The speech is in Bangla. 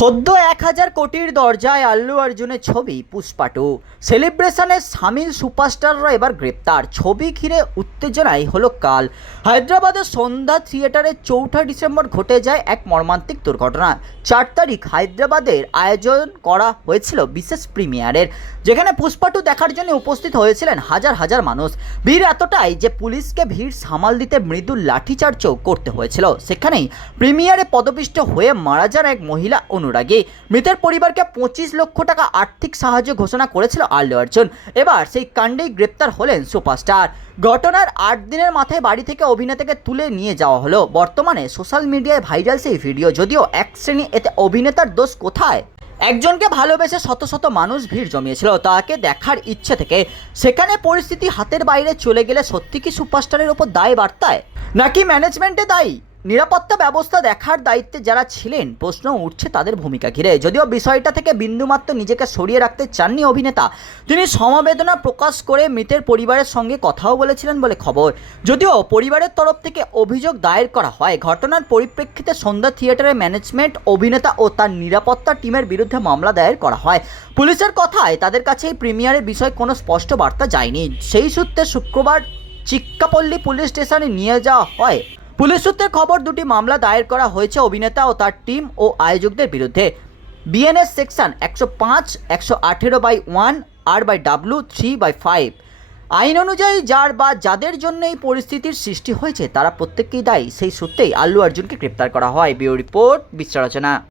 সদ্য এক হাজার কোটির দরজায় আল্লু অর্জুনের ছবি, পুষ্পাটু। সেলিব্রেশনে সামিল সুপারস্টাররা এবার গ্রেপ্তার। ছবি ঘিরে উত্তেজনায় হলো কাল। হায়দ্রাবাদের সন্ধ্যা থিয়েটারে চৌঠা ডিসেম্বর ঘটে যায় এক মর্মান্তিক দুর্ঘটনা। চার তারিখ হায়দ্রাবাদের আয়োজন করা হয়েছিল বিশেষ প্রিমিয়ারের, যেখানে পুষ্পাটু দেখার জন্য উপস্থিত হয়েছিলেন হাজার হাজার মানুষ। ভিড় এতটাই যে পুলিশকে ভিড় সামাল দিতে মৃদু লাঠিচার্জও করতে হয়েছিল। সেখানেই প্রিমিয়ারে পদপিষ্ট হয়ে মারা যান এক মহিলা অনুরাগী মৃতের পরিবারকে পঁচিশ লক্ষ টাকা আর্থিক সাহায্য ঘোষণা করেছিল আল্লু অর্জুন। এবার সেই কাণ্ডেই গ্রেপ্তার হলেন সুপারস্টার। ঘটনার আট দিনের মাথায় বাড়ি থেকে অভিনেতাকে তুলে নিয়ে যাওয়া হলো। বর্তমানে সোশ্যাল মিডিয়ায় ভাইরাল সেই ভিডিও, যদিও এক শ্রেণি এতে অভিনেতার দোষ কোথায়? একজনকে ভালোবেসে শত শত মানুষ ভিড় জমিয়েছিল, তাকে দেখার ইচ্ছে থেকে। সেখানে পরিস্থিতি হাতের বাইরে চলে গেলে সত্যি কি সুপারস্টারের ওপর দায় বার্তায়? নাকি ম্যানেজমেন্টে দায়ী? নিরাপত্তা ব্যবস্থা দেখার দায়িত্বে যারা ছিলেন, প্রশ্ন উঠছে তাদের ভূমিকা ঘিরে। যদিও বিষয়টা থেকে বিন্দুমাত্র নিজেকে সরিয়ে রাখতে চাননি অভিনেতা, তিনি সমবেদনা প্রকাশ করে মৃতের পরিবারের সঙ্গে কথাও বলেছিলেন বলে খবর। যদিও পরিবারের তরফ থেকে অভিযোগ দায়ের করা হয়, ঘটনার পরিপ্রেক্ষিতে সন্ধ্যা থিয়েটারের ম্যানেজমেন্ট, অভিনেতা ও তার নিরাপত্তা টিমের বিরুদ্ধে মামলা দায়ের করা হয়। পুলিশের কথায় তাদের কাছে এই প্রিমিয়ারের বিষয়ে কোনো স্পষ্ট বার্তা যায়নি। সেই সূত্রে শুক্রবার চিক্কাপল্লী পুলিশ স্টেশনে নিয়ে যাওয়া হয়। পুলিশ সূত্রে খবর, দুটি মামলা দায়ের করা হয়েছে অভিনেতা ও তার টিম ও আয়োজকদের বিরুদ্ধে। বিএনএস সেকশন একশো পাঁচ, একশো আঠেরো by one R by W three by five আইন অনুযায়ী যার বা যাদের জন্য এই পরিস্থিতির সৃষ্টি হয়েছে, তারা প্রত্যেককেই দায়ী। সেই সূত্রেই আল্লু অর্জুনকে গ্রেপ্তার করা হয়। Bio report বিশ্লেষণা